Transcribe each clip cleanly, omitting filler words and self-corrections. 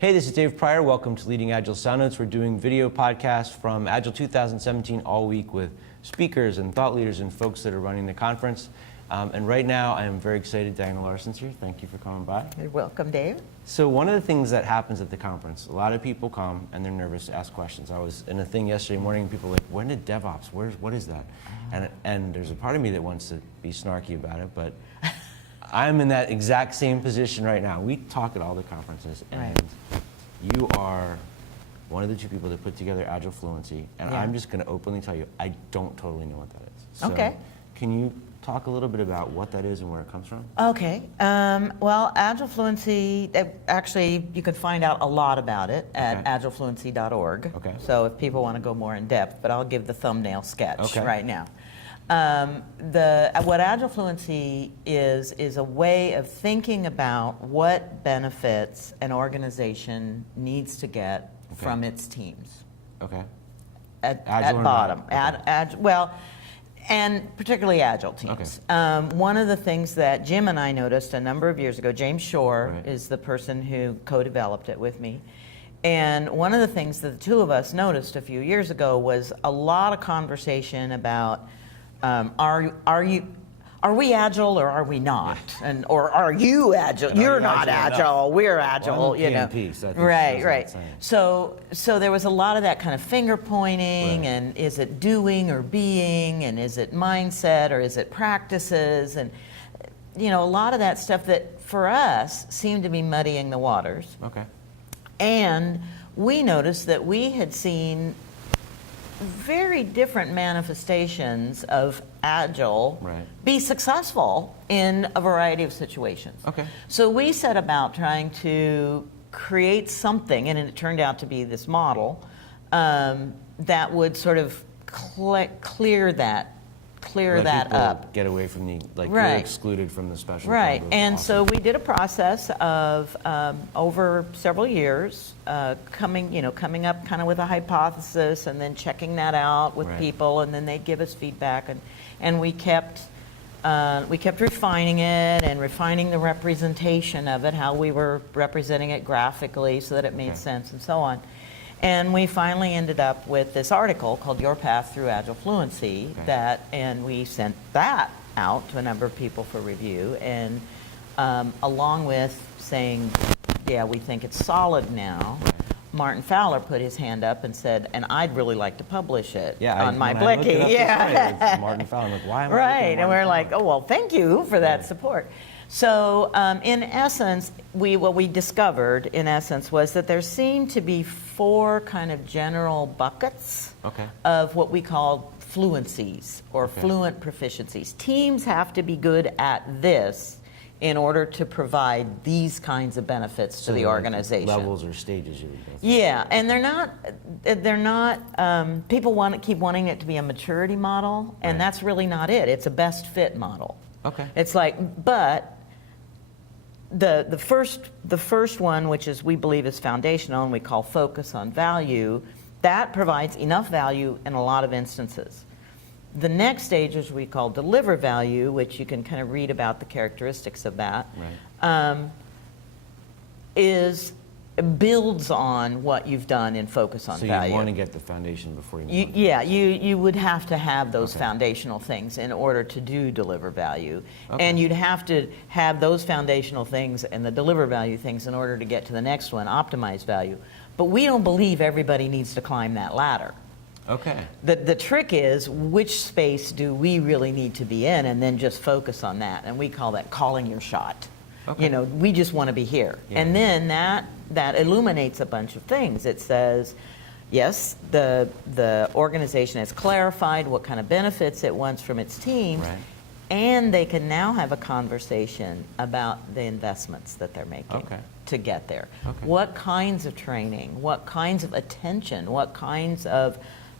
Hey, this is Dave Pryor. Welcome to Leading Agile Soundnotes. We're doing video podcasts from Agile 2017 all week with speakers and thought leaders and folks that are running the conference. And right now, I am very excited. Diana Larsen's here. Thank you for coming by. You're welcome, Dave. So one of the things that happens at the conference, a lot of people come and they're nervous to ask questions. I was in a thing yesterday morning and people were like, when did DevOps? What is that? And there's a part of me that wants to be snarky about it, but I'm in that exact same position right now. We talk at all the conferences, and you are one of the two people that put together Agile Fluency, and I'm just going to openly tell you, I don't totally know what that is. So okay. Can you talk a little bit about what that is and where it comes from? Okay. Well, Agile Fluency, actually, you can find out a lot about it at agilefluency.org. Okay. So if people want to go more in depth, but I'll give the thumbnail sketch right now. What Agile Fluency is a way of thinking about what benefits an organization needs to get from its teams. Okay. At Agile bottom. Okay. Well, and particularly Agile teams. Okay. One of the things that Jim and I noticed a number of years ago, James Shore is the person who co-developed it with me. And one of the things that the two of us noticed a few years ago was a lot of conversation about are we Agile or are we not? And or are you Agile? You're not Agile. We're Agile. Well, I'm you know. PMP, so I think Right. So there was a lot of that kind of finger pointing, and is it doing or being, and is it mindset or is it practices, and a lot of that stuff that for us seemed to be muddying the waters. Okay. And we noticed that we had seen very different manifestations of Agile be successful in a variety of situations. Okay. So we set about trying to create something, and it turned out to be this model that would sort of clear that up. Get away from the you're excluded from the special. Right, and so we did a process of over several years, coming up kind of with a hypothesis, and then checking that out with people, and then they'd give us feedback, and we kept refining it and refining the representation of it, how we were representing it graphically so that it made sense, and so on. And we finally ended up with this article called Your Path Through Agile Fluency, and we sent that out to a number of people for review, and along with saying, we think it's solid now, Martin Fowler put his hand up and said, and I'd really like to publish it on my Blicky. Martin Fowler, I'm like, why am I and we're like, oh, well, thank you for that support. So in essence, what we discovered, in essence, was that there seemed to be four kind of general buckets of what we call fluencies or fluent proficiencies. Teams have to be good at this in order to provide these kinds of benefits to the organization. Levels or stages you would go through. Yeah, and they're not. People keep wanting it to be a maturity model, and that's really not it. It's a best fit model. Okay. It's like, but the first one, which we believe is foundational, and we call focus on value, that provides enough value in a lot of instances. The next stage is we call deliver value, which you can kind of read about the characteristics of that. Builds on what you've done in focus on value. So you want to get the foundation before you would have to have those foundational things in order to do deliver value. And you'd have to have those foundational things and the deliver value things in order to get to the next one, optimize value. But we don't believe everybody needs to climb that ladder. The trick is, which space do we really need to be in, and then just focus on that. And we call that calling your shot. We just want to be here. And then that illuminates a bunch of things. It says, yes, the organization has clarified what kind of benefits it wants from its teams, and they can now have a conversation about the investments that they're making to get there. What kinds of training, what kinds of attention, what kinds of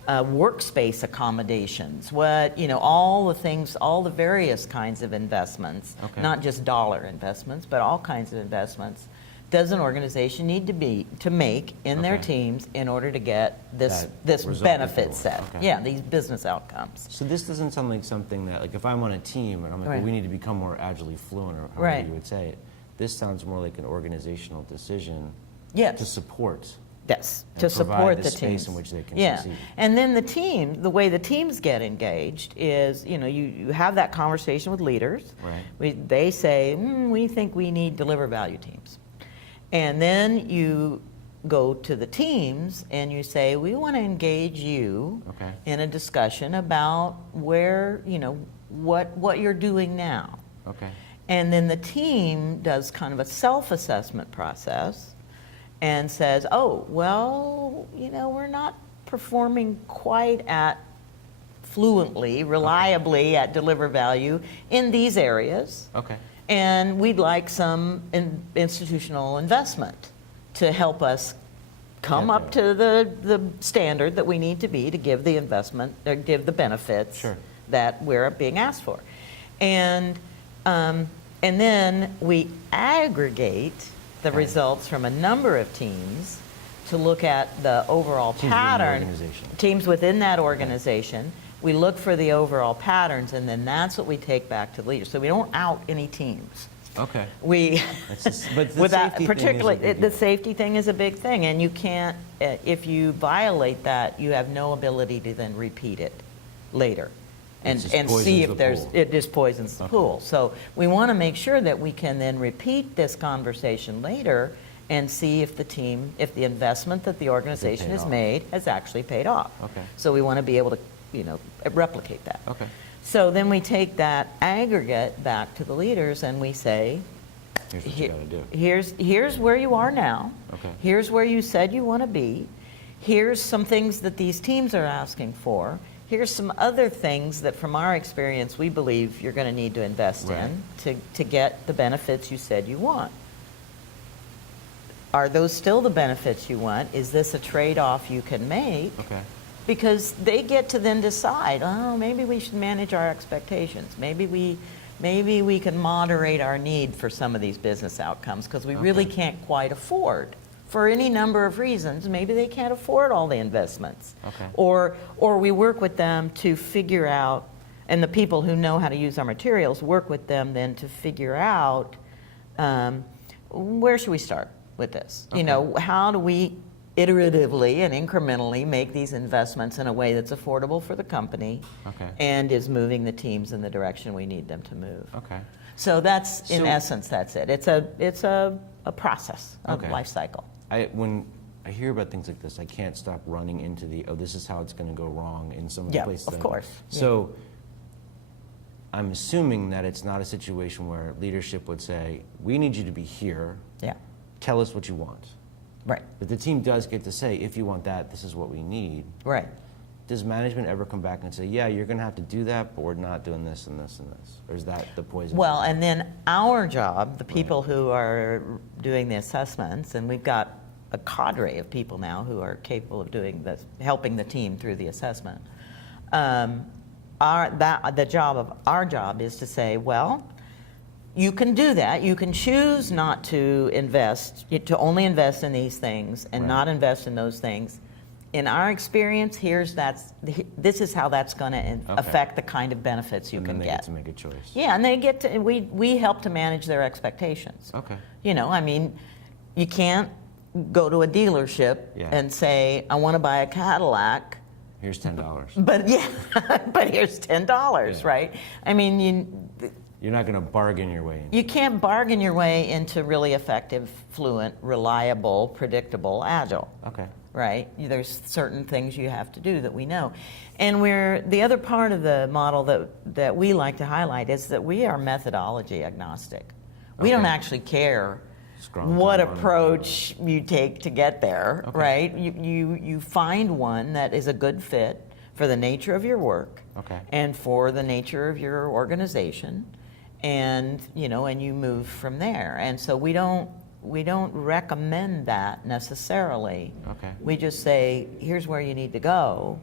workspace accommodations, all the things, all the various kinds of investments, not just dollar investments, but all kinds of investments, does an organization need to make in their teams in order to get this benefit set? These business outcomes. So this doesn't sound like something that, like, if I'm on a team and I'm like, well, we need to become more agilely fluent, or however you would say it, this sounds more like an organizational decision Yes. to support. Yes, And to provide support the the space teams. in which they can Yeah, succeed. and then the way the teams get engaged is, you have that conversation with leaders. Right. They say, we think we need deliver value teams. And then you go to the teams and you say, we want to engage you Okay. in a discussion about where, what you're doing now. Okay. And then the team does kind of a self-assessment process and says, oh, well, we're not performing quite at fluently, reliably at deliver value in these areas. Okay. And we'd like some institutional investment to help us come Get up to the standard that we need to be to give the investment, or give the benefits Sure. that we're being asked for. And then we aggregate the results from a number of teams to look at the overall Teams within the pattern. organization. Teams within that organization. We look for the overall patterns, and then that's what we take back to the leaders. So we don't out any teams. Okay. We, But the without, safety thing is a particularly, big the deal. safety thing is a big thing, and you can't, if you violate that, you have no ability to then repeat it later. And just see poisons if the there's, pool. it just poisons the Okay. pool. So we want to make sure that we can then repeat this conversation later and see if the investment that the organization paid has off. made has actually paid off. Okay. So we want to be able to, replicate that. Okay. So then we take that aggregate back to the leaders and we say, Here's what you got to do. here's where you are now. Okay. Here's where you said you want to be. Here's some things that these teams are asking for. Here's some other things that, from our experience, we believe you're going to need to invest Right. in to get the benefits you said you want. Are those still the benefits you want? Is this a trade-off you can make? Okay. Because they get to then decide, oh, maybe we should manage our expectations. Maybe we can moderate our need for some of these business outcomes because we really Okay. can't quite afford, for any number of reasons. Maybe they can't afford all the investments. Okay. Or we work with them to figure out, and the people who know how to use our materials work with them then to figure out where should we start with this? Okay. How do we iteratively and incrementally make these investments in a way that's affordable for the company Okay. and is moving the teams in the direction we need them to move. Okay. So that's, in So- essence, that's it. It's a process, a Okay. life cycle. When I hear about things like this, I can't stop running into this is how it's going to go wrong in some of Yeah, the places. of I'm- course. So I'm assuming that it's not a situation where leadership would say, we need you to be here, Yeah, tell us what you want. right, But the team does get to say, if you want that, this is what we need. right. Does management ever come back and say, yeah, you're going to have to do that, but we're not doing this and this and this? Or is that the poison? Well, and then our job, the people who are doing the assessments, and we've got a cadre of people now who are capable of doing this, helping the team through the assessment. Our job is to say, well, you can do that. You can choose not to invest, to only invest in these things and Right. not invest in those things. In our experience, this is how that's going to affect the kind of benefits you and can then they get. get to make a choice. Yeah, and they get to, we help to manage their expectations. Okay. You can't go to a dealership Yeah. and say, I want to buy a Cadillac, Here's $10. but but here's $10, Yeah. right? You're not going to bargain your way in. You can't bargain your way into really effective, fluent, reliable, predictable, agile. Okay. Right? There's certain things you have to do that we know. And the other part of the model that we like to highlight is that we are methodology agnostic. We don't Okay. actually care Scrum, what Kanban, approach you take to get there, Okay. right? You find one that is a good fit for the nature of your work Okay. and for the nature of your organization, and you move from there. And so we don't recommend that necessarily. Okay. We just say, here's where you need to go.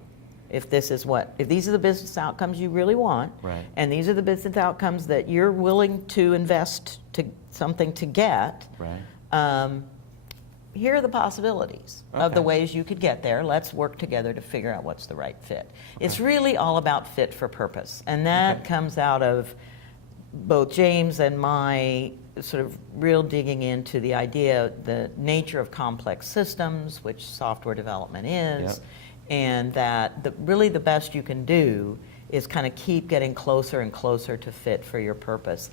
If these are the business outcomes you really want, Right. and these are the business outcomes that you're willing to invest something to get, Right. here are the possibilities of the Okay. ways you could get there. Let's work together to figure out what's the right fit. It's really all about fit for purpose, and that Okay. comes out of both James and my sort of real digging into the idea, the nature of complex systems, which software development is, Yep. and that really the best you can do is kind of keep getting closer and closer to fit for your purpose,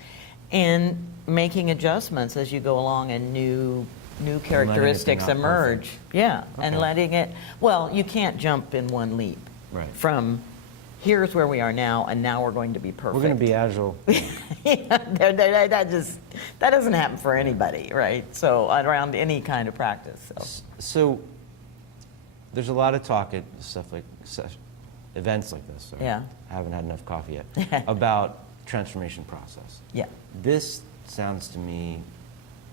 and making adjustments as you go along and new characteristics out emerge. perfect. Yeah, and Okay. letting it, well, you can't jump in one leap Right. from here's where we are now, and now we're going to be perfect. We're going to be agile. Yeah, that doesn't happen for anybody, right? So around any kind of practice. So there's a lot of talk at events like this. Sorry. Yeah. I haven't had enough coffee yet. About transformation process. Yeah. This sounds to me,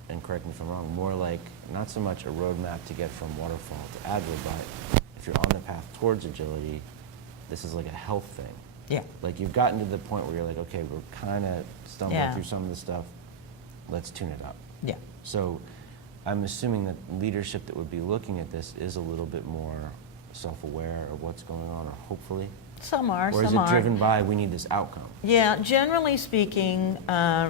and correct me if I'm wrong, more like not so much a roadmap to get from waterfall to agile, but if you're on the path towards agility, this is like a health thing. Yeah. Like you've gotten to the point where you're like, okay, we're kind of stumbling Yeah. through some of the stuff. Let's tune it up. Yeah. So I'm assuming that leadership that would be looking at this is a little bit more self-aware of what's going on, or hopefully. Some are, Or is some it aren't. driven by, we need this outcome? Yeah, generally speaking,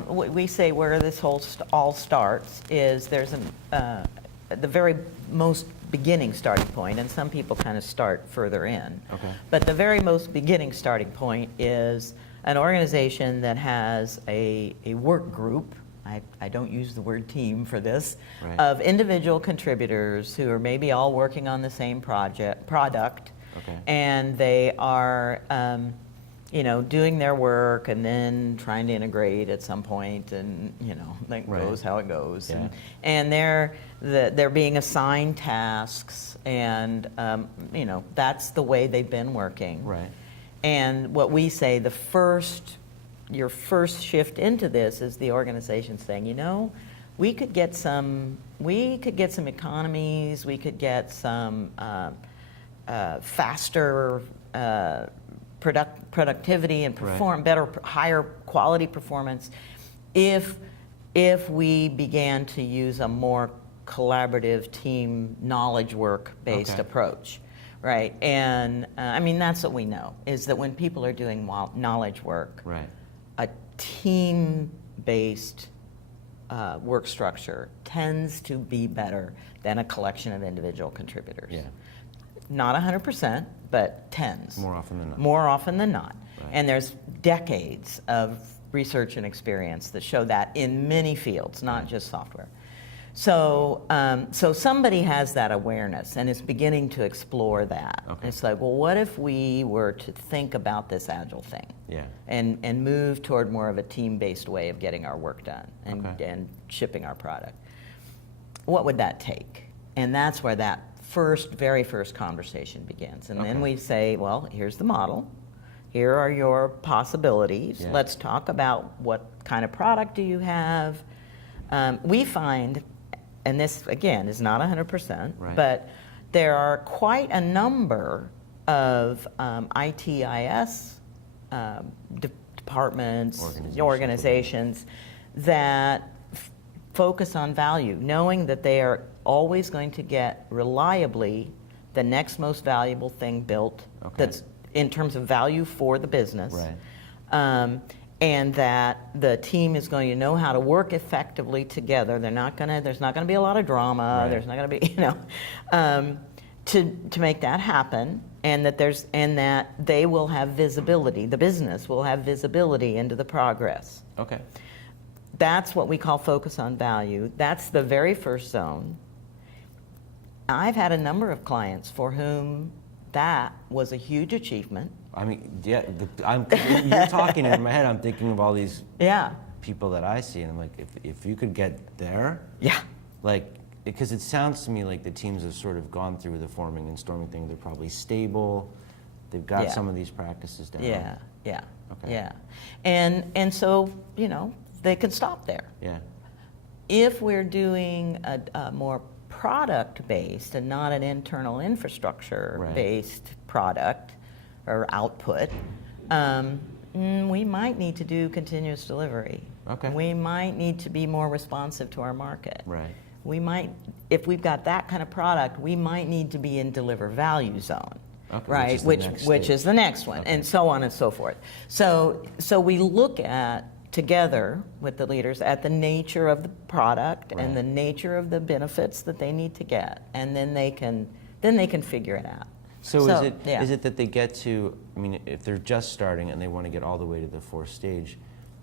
we say where this whole all starts is there's the very most beginning starting point, and some people kind of start further in. Okay. But the very most beginning starting point is an organization that has a work group. I don't use the word team for this, Right. of individual contributors who are maybe all working on the same product. Okay. And they are, doing their work and then trying to integrate at some point, and that Right. goes how it goes. Yeah. And they're being assigned tasks, and that's the way they've been working. Right. And what we say, your first shift into this is the organization saying, we could get some economies, we could get some faster productivity and Right. better, higher quality performance if we began to use a more collaborative team knowledge work based Okay. approach, right? And that's what we know, is that when people are doing knowledge work, Right. a team-based work structure tends to be better than a collection of individual contributors. Yeah. Not 100%, but tends. More often than not. More often than not. Right. And there's decades of research and experience that show that in many fields, not Right. just software. So somebody has that awareness and is beginning to explore that. Okay. It's like, well, what if we were to think about this agile thing? Yeah. And move toward more of a team-based way of getting our work done Okay. and shipping our product. What would that take? And that's where that very first conversation begins. And then Okay. we say, well, here's the model. Here are your possibilities. Yeah. Let's talk about what kind of product do you have. We find, and this again is not 100%, Right. but there are quite a number of ITIS departments, organizations that focus on value, knowing that they are always going to get reliably the next most valuable thing built, Okay. that's in terms of value for the business. Right. And that the team is going to know how to work effectively together. There's not going to be a lot of drama. Right. There's not going to be, to make that happen, and that they will have visibility. The business will have visibility into the progress. Okay. That's what we call focus on value. That's the very first zone. I've had a number of clients for whom that was a huge achievement. I mean, yeah, you're talking in my head, I'm thinking of all these Yeah. people that I see, and I'm like, if you could get there, Yeah. like, because it sounds to me like the teams have sort of gone through the forming and storming thing. They're probably stable. They've got Yeah. some of these practices down. Yeah. Yeah. Okay. Yeah. And so, they can stop there. Yeah. If we're doing a more product-based and not an internal infrastructure-based product or output, we might need to do continuous delivery. Okay. We might need to be more responsive to our market. Right. We might, if we've got that kind of product, we might need to be in deliver value zone. Okay, right, which is the next which stage. is the next one, Okay. and so on and so forth. So we look at together with the leaders at the nature of the product Right. and the nature of the benefits that they need to get, and then they can figure it out. So yeah. is it that they get to, I mean, if they're just starting and they want to get all the way to the fourth stage,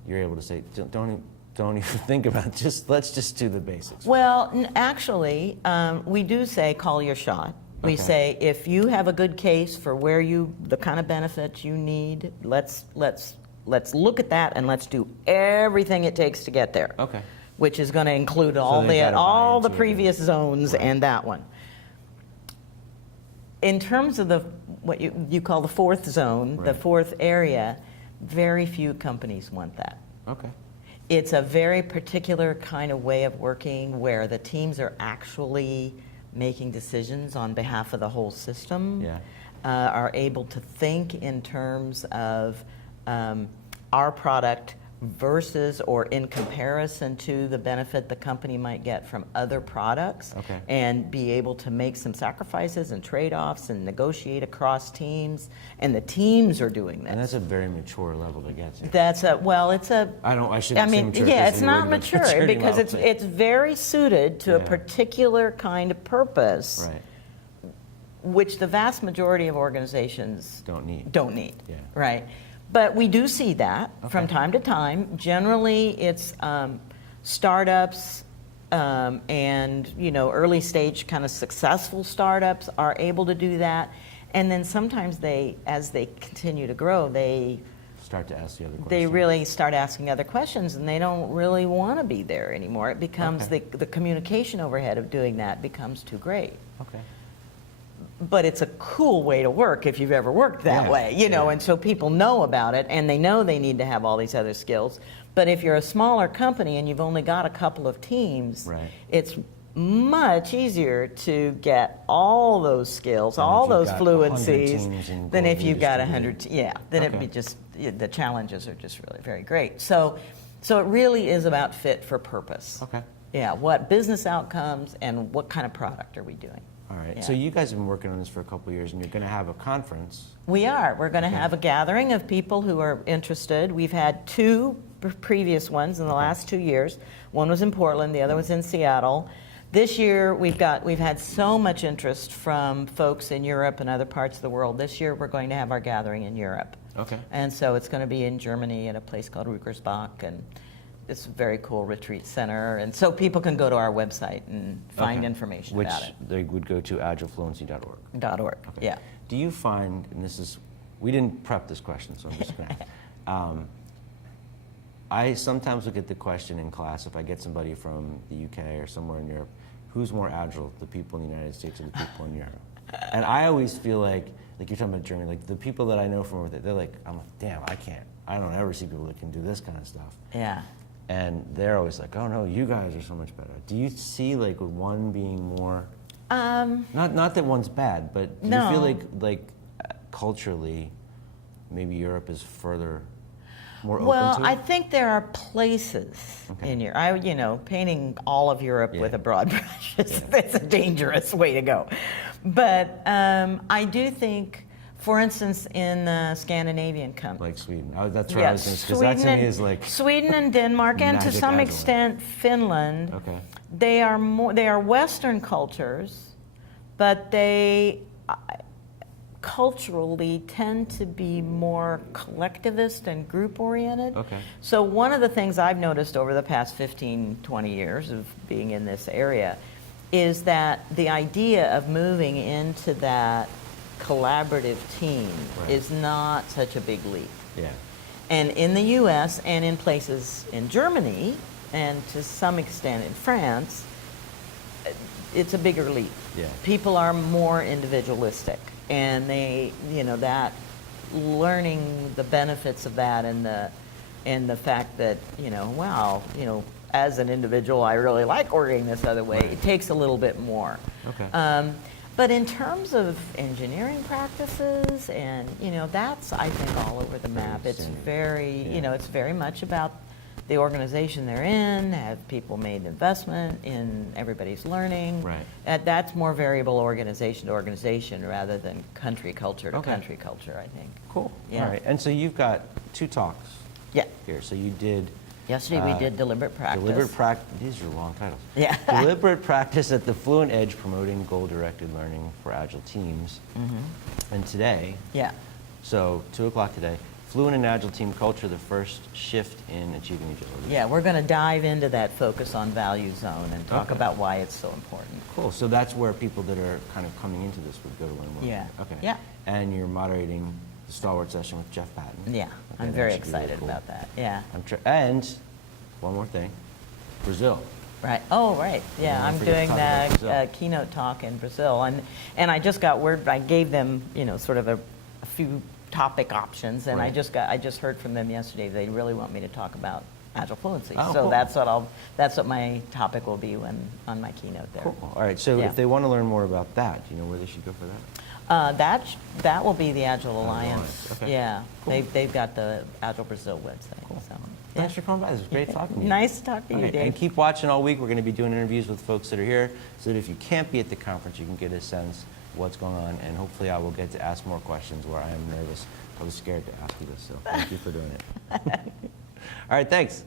you're able to say, don't even think about it, let's just do the basics. Well, actually, we do say call your shot. We Okay. say if you have a good case for where the kind of benefits you need, let's look at that and let's do everything it takes to get there. Okay. Which is going to include they all gotta buy the into it. previous zones Right. and that one. In terms of what you call the fourth zone, the Right. fourth area, very few companies want that. Okay. It's a very particular kind of way of working where the teams are actually making decisions on behalf of the whole system, Yeah. are able to think in terms of our product versus or in comparison to the benefit the company might get from other products, Okay. and be able to make some sacrifices and trade-offs and negotiate across teams, and the teams are doing this. And that's a very mature level to get to. That's it's a, I shouldn't I say mean, mature. yeah, 'cause it's the not word mature maturity because level, it's very suited to a Yeah. particular kind of purpose, Right. which the vast majority of organizations Don't need. Yeah. right? But we do see that from Okay. time to time. Generally, it's startups and early stage kind of successful startups are able to do that, and then sometimes as they continue to grow, they Start to ask the other questions. they really start asking other questions, and they don't really want to be there anymore. It becomes Okay. the communication overhead of doing that becomes too great. Okay. But it's a cool way to work if you've ever worked that Yeah, way, yeah. and so people know about it, and they know they need to have all these other skills. But if you're a smaller company and you've only got a couple of teams, Right. it's much easier to get all those skills, Than all if you've those got 100 fluencies, teams and than if globally you've got distributed. 100. Yeah, then it'd Okay. be the challenges are just really very great. So it really is about fit for purpose. Okay. Yeah, what business outcomes and what kind of product are we doing? All right. Yeah. So you guys have been working on this for a couple of years, and you're going to have a conference. We are. We're going to have a gathering of people who are interested. We've had two previous ones in the last 2 years. One was in Portland, the other was in Seattle. This year, we've had so much interest from folks in Europe and other parts of the world. This year, we're going to have our gathering in Europe. Okay. And so it's going to be in Germany at a place called Ruckersbach, and it's a very cool retreat center. And so people can go to our website and find Okay. information Which about it. they would go to agilefluency.org. .org. Okay. Yeah. Do you find, and we didn't prep this question, so I'm just going to I sometimes will get the question in class, if I get somebody from the UK or somewhere in Europe, who's more agile, the people in the United States or the people in Europe? And I always feel like you're talking about Germany, like the people that I know from over there, they're like, I'm like, damn, I don't ever see people that can do this kind of stuff. Yeah. And they're always like, oh no, you guys are so much better. Do you see like one being more, not that one's bad, but do you No. feel like culturally, maybe Europe is further, more Well, open to it? I think there are places Okay. in Europe. Painting all of Europe with Yeah. a broad brush is Yeah. it's a dangerous way to go. But I do think, for instance, in Scandinavian countries, Like Sweden. That's what I was going to say, because that to me is like, Sweden and Denmark, and to magic some agile. extent Finland. okay, They are Western cultures, but they culturally tend to be more collectivist and group oriented. okay, So one of the things I've noticed over the past 15, 20 years of being in this area is that the idea of moving into that collaborative team Right. is not such a big leap. yeah, And in the US and in places in Germany and to some extent in France, it's a bigger leap. yeah, People are more individualistic, and they, that learning the benefits of that and the fact that, wow, as an individual, I really like working this other way. Right. It takes a little bit more. okay, But in terms of engineering practices, and that's, I think, all over the map. It's Standard. very, Yeah. it's very much about the organization they're in. Have people made investment in everybody's learning? Right. That's more variable organization to organization rather than country culture to Okay. country culture, I think. cool. Yeah. All right, and so you've got 2 talks Yeah. here. So you did Yesterday we did deliberate practice. deliberate practice. These are long titles. Yeah. Deliberate practice at the Fluent Edge, promoting goal-directed learning for Agile teams. And today, Yeah. so 2 o'clock today, Fluent and Agile team culture, the first shift in achieving agility. Yeah, we're going to dive into that focus on value zone and talk Okay. about why it's so important. Cool. So that's where people that are kind of coming into this would go to learn more. Yeah. Okay. Yeah. And you're moderating the Stalwart session with Jeff Patton. Yeah, Okay, I'm that very should be really excited cool. about that. Yeah. And one more thing, Brazil. Right. Oh, right. Yeah, don't I'm forget to doing talk about the Brazil. keynote talk in Brazil, and I just got word. I gave them, sort of a few topic options, and Right. I just heard from them yesterday. They really want me to talk about Agile Fluency, Oh, so cool. that's what my topic will be on my keynote there. Cool. All right. So Yeah. if they want to learn more about that, do you know where they should go for that? That will be the Agile Alliance. Alliance, okay. Yeah, Cool. they've got the Agile Brazil website. Cool. So, Thanks for coming by. This was great talking to you. Nice to talk to All you, right, Dave. and keep watching all week. We're going to be doing interviews with folks that are here, so that if you can't be at the conference, you can get a sense of what's going on, and hopefully I will get to ask more questions where I am nervous. I was scared to ask you this, so thank you for doing it. All right, thanks.